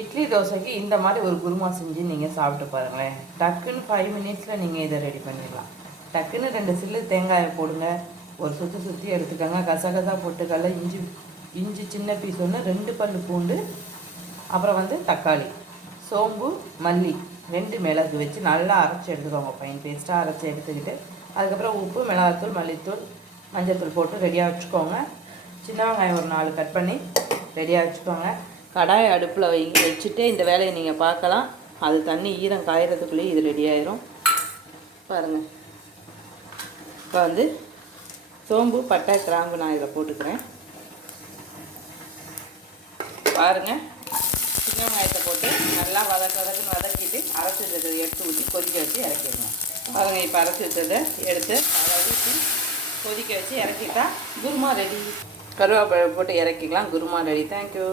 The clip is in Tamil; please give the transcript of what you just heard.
இட்லி தோசைக்கு இந்த மாதிரி ஒரு குருமா செஞ்சு நீங்கள் சாப்பிட்டு பாருங்களேன். டக்குன்னு 5 மினிட்ஸில் நீங்கள் இதை ரெடி பண்ணிடலாம். டக்குன்னு 2 சில்லு தேங்காயை போடுங்க, ஒரு சுற்றி எடுத்துக்கோங்க. கசகசா போட்டுக்கல, இஞ்சி சின்ன பீஸ் ஒன்று, 2 பல் பூண்டு, அப்புறம் வந்து தக்காளி, சோம்பு, மல்லி, 2 மிளகு வச்சு நல்லா அரைச்சி எடுத்துக்கோங்க. ஃபைன் பேஸ்ட்டாக அரைச்சி எடுத்துக்கிட்டு அதுக்கப்புறம் உப்பு, மிளகாத்தூள், மல்லித்தூள், மஞ்சள்தூள் போட்டு ரெடியாக வச்சுக்கோங்க. சின்ன வெங்காயம் ஒரு 4 கட் பண்ணி ரெடியாக வச்சுக்கோங்க. கடாயை அடுப்பில் வச்சுட்டு இந்த வேலையை நீங்கள் பார்க்கலாம். அது தண்ணி ஈரம் காயறதுக்குள்ளேயே இது ரெடி ஆயிரும் பாருங்கள். இப்போ வந்து சோம்பு, பட்டை, கிராம்பு நான் இதில் போட்டுக்கிறேன் பாருங்கள். சின்ன வெங்காயத்தை போட்டு நல்லா வதக்குன்னு வதக்கிட்டு அரைச்சி வச்சதை எடுத்து ஊற்றி கொதிக்க வச்சு இறக்கிடணும் பாருங்கள். இப்போ அரைச்சி வச்சதை எடுத்து அதை ஊற்றி கொதிக்க வச்சு இறக்கிட்டா குருமா ரெடி. கருவேப்பிலை போட்டு இறக்கிக்கலாம், குருமா ரெடி. தேங்க்யூ.